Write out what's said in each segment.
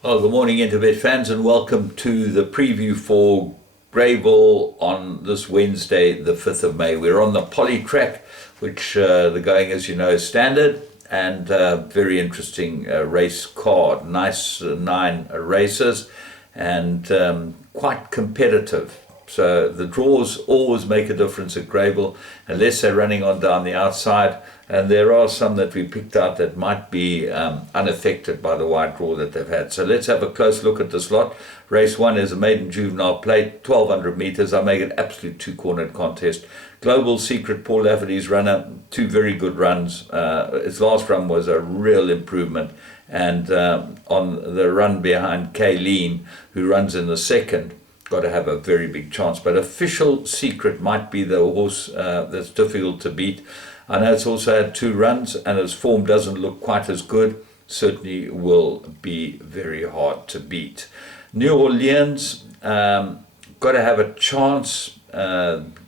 Well, good morning, Interbet fans, and welcome to the preview for Greyville on this Wednesday, the 5th of May. We're on the Poly track, which the going, as you know, is standard, and very interesting race card. Nice 9 races, and quite competitive. So the draws always make a difference at Greyville, unless they're running on down the outside. And there are some that we picked out that might be unaffected by the wide draw that they've had. So let's have a close look at this lot. Race 1 is a maiden juvenile plate, 1200 meters. I make it absolute two-cornered contest. Global Secret, Paul Lafferty's runner, 2 very good runs. His last run was a real improvement. And on the run behind Kayleen, who runs in the second, got to have a very big chance. But Official Secret might be the horse that's difficult to beat. I know it's also had 2 runs, and his form doesn't look quite as good. Certainly will be very hard to beat. New Orleans, got to have a chance.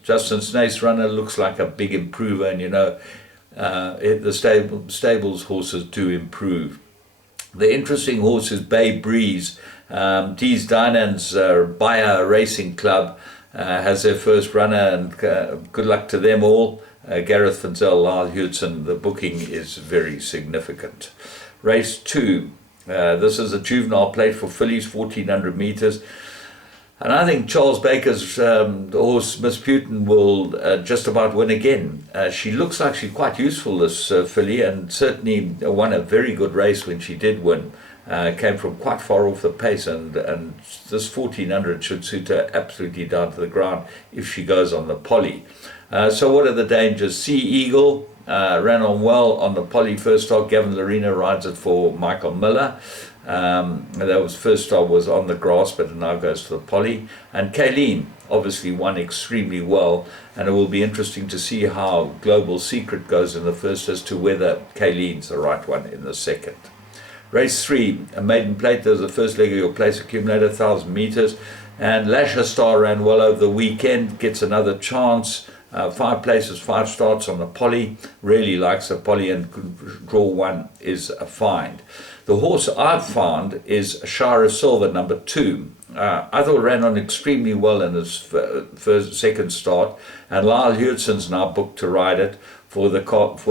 Justin Snaith's runner looks like a big improver, and you know, the stables horses do improve. The interesting horse is Bay Breeze. Dees Dynan's Bayer Racing Club has their first runner, and good luck to them all. Gareth Finzel, Lyle Hudson, the booking is very significant. Race 2, this is a juvenile plate for fillies, 1400 meters. And I think Charles Baker's horse, Miss Putin, will just about win again. She looks like she's quite useful, this filly, and certainly won a very good race when she did win. Came from quite far off the pace, and this 1400 should suit her absolutely down to the ground if she goes on the Poly. So what are the dangers? Sea Eagle ran on well on the Poly first start. Gavin Lorena rides it for Michael Miller. That was first start was on the grass, but it now goes to the Poly. And Kayleen obviously won extremely well, and it will be interesting to see how Global Secret goes in the first as to whether Kayleen's the right one in the second. Race 3, a maiden plate. There's the first leg of your place accumulator, 1000 meters. And Lasher Star ran well over the weekend, gets another chance. 5 places, 5 starts on the Poly. Really likes the Poly, and draw 1 is a find. The horse I've found is Shara Silver, number 2. I thought ran on extremely well in his second start, and Lyle Hudson's now booked to ride it for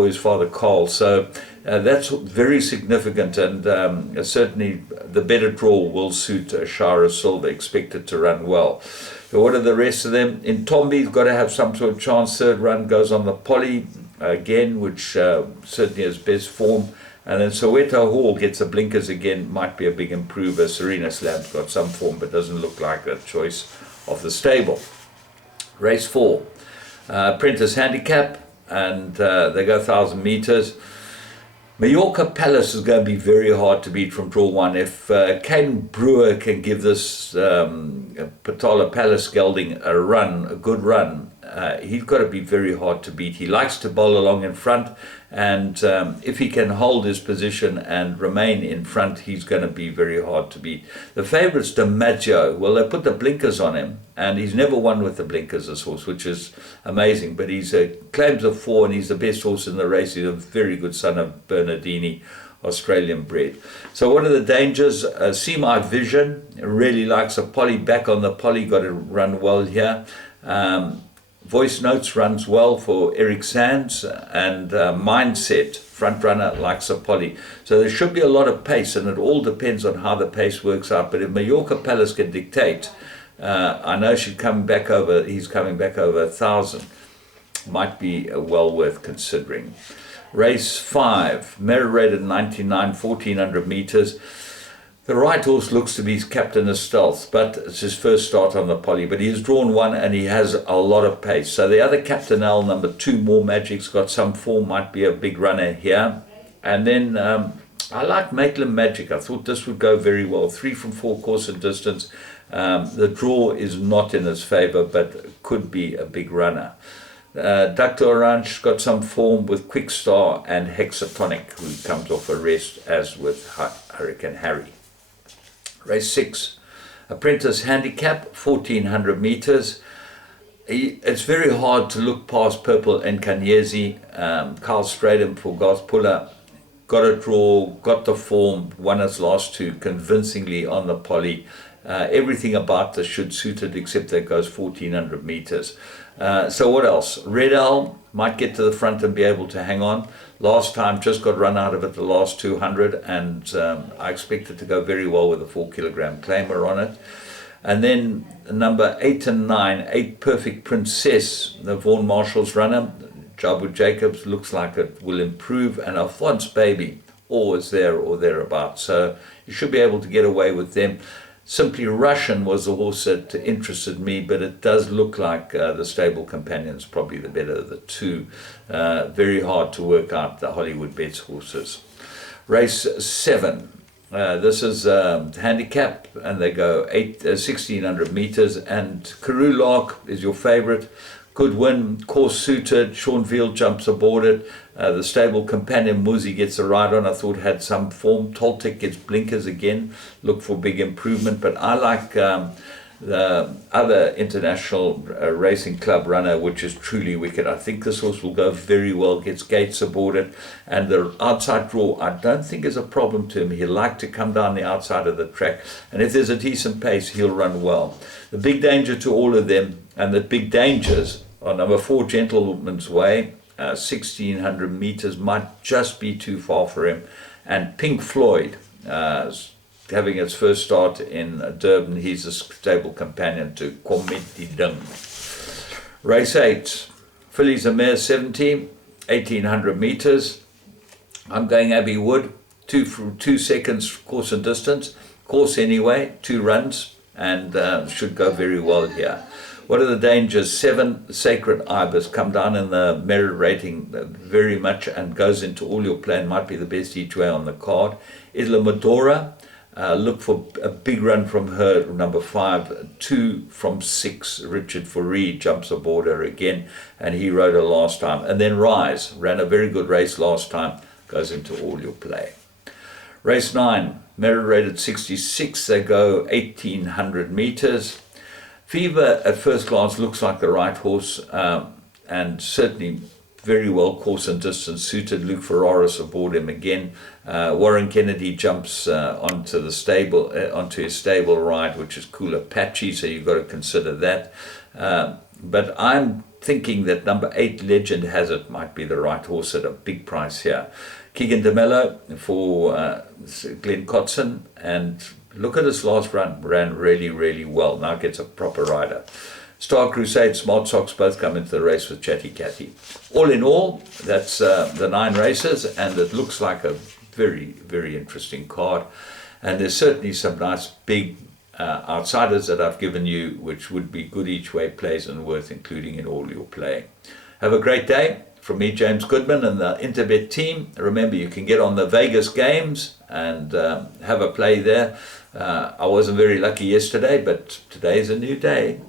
his father Carl. So that's very significant, and certainly the better draw will suit Shara Silver, expected to run well. So what are the rest of them? In Tomby's got to have some sort of chance. Third run goes on the Poly again, which certainly has best form. And then Soweto Hall gets the blinkers again, might be a big improver. Serena Slam's got some form, but doesn't look like a choice of the stable. Race 4, Apprentice Handicap, and they go 1000 meters. Mallorca Palace is going to be very hard to beat from draw 1. If Caden Brewer can give this Patala Palace gelding a good run, he's got to be very hard to beat. He likes to bowl along in front, and if he can hold his position and remain in front, he's going to be very hard to beat. The favourite's DiMaggio. Well, they put the blinkers on him, and he's never won with the blinkers, this horse, which is amazing. But he's claims of 4, and he's the best horse in the race. He's a very good son of Bernardini, Australian bred. So what are the dangers? See My Vision really likes a Poly, back on the Poly, got to run well here. Voice Notes runs well for Eric Sands, and Mindset, front runner, likes a Poly. So there should be a lot of pace, and it all depends on how the pace works out. But if Mallorca Palace can dictate, I know he's coming back over 1,000. Might be well worth considering. Race 5, Merirated 99, 1400 meters. The right horse looks to be his captain of stealth, but it's his first start on the Poly. But he has drawn 1, and he has a lot of pace. So the other Captain L, number 2, More Magic's got some form, might be a big runner here. And then I like Maitland Magic. I thought this would go very well. 3 from 4 course and distance. The draw is not in his favour, but could be a big runner. Dr. Orange got some form with Quick Star and Hexatonic, who comes off a rest, as with Hurricane Harry. Race 6, Apprentice Handicap, 1400 meters. It's very hard to look past Purple and Kanyezi. Carl Stradham for Garth Puller got a draw, got the form, won its last two convincingly on the Poly. Everything about this should suit it except that it goes 1400 meters. So what else? Red Elm might get to the front and be able to hang on. Last time just got run out of it the last 200, and I expect it to go very well with a 4 kilogram claimer on it. And then number 8 and 9, 8 Perfect Princess, the Vaughan Marshall's runner. Jabu Jacobs looks like it will improve, and Alphonse Baby always there or thereabouts. So you should be able to get away with them. Simply Russian was the horse that interested me, but it does look like the Stable Companion's probably the better of the two. Very hard to work out the Hollywood Bets horses. Race 7. This is handicap, and they go 1600 meters, and Karoo Lark is your favorite. Good win, course suited. Sean Veal jumps aboard it. The Stable Companion Muzi gets a ride on. I thought had some form. Toltec gets blinkers again. Look for big improvement. But I like the other international racing club runner, which is Truly Wicked. I think this horse will go very well. Gets Gates aboard it. And the outside draw, I don't think is a problem to him. He'll like to come down the outside of the track. And if there's a decent pace, he'll run well. The big danger to all of them, and the big dangers, are number 4, Gentleman's Way. 1600 meters might just be too far for him. And Pink Floyd, having its first start in Durban, he's a Stable Companion to Kometi Ding. Race 8, Fillies and Mares 70, 1800 meters. I'm going Abbey Wood, 2 seconds course and distance. Course anyway, 2 runs, and should go very well here. What are the dangers? 7, Sacred Ibis, come down in the merit rating very much and goes into all your plan, might be the best each way on the card. Isla Medora, look for a big run from her, number 5. 2 from 6, Richard Foree jumps aboard her again, and he rode her last time. And then Rise, ran a very good race last time, goes into all your play. Race 9, merit rated 66, they go 1800 meters. Fever at first glance looks like the right horse, and certainly very well course and distance suited. Luke Ferraris aboard him again. Warren Kennedy jumps onto his stable ride, which is Cooler Patchy, so you've got to consider that. But I'm thinking that number 8, Legend Hazard, might be the right horse at a big price here. Keegan DeMello for Glenn Cotson, and look at his last run, ran really, really well. Now gets a proper rider. Star Crusade, Smart Socks both come into the race with Chatty Catty. All in all, that's the 9 races, and it looks like a very, very interesting card. And there's certainly some nice big outsiders that I've given you, which would be good each way plays and worth including in all your play. Have a great day. From me, James Goodman, and the Interbet team. Remember, you can get on the Vegas games and have a play there. I wasn't very lucky yesterday, but today's a new day.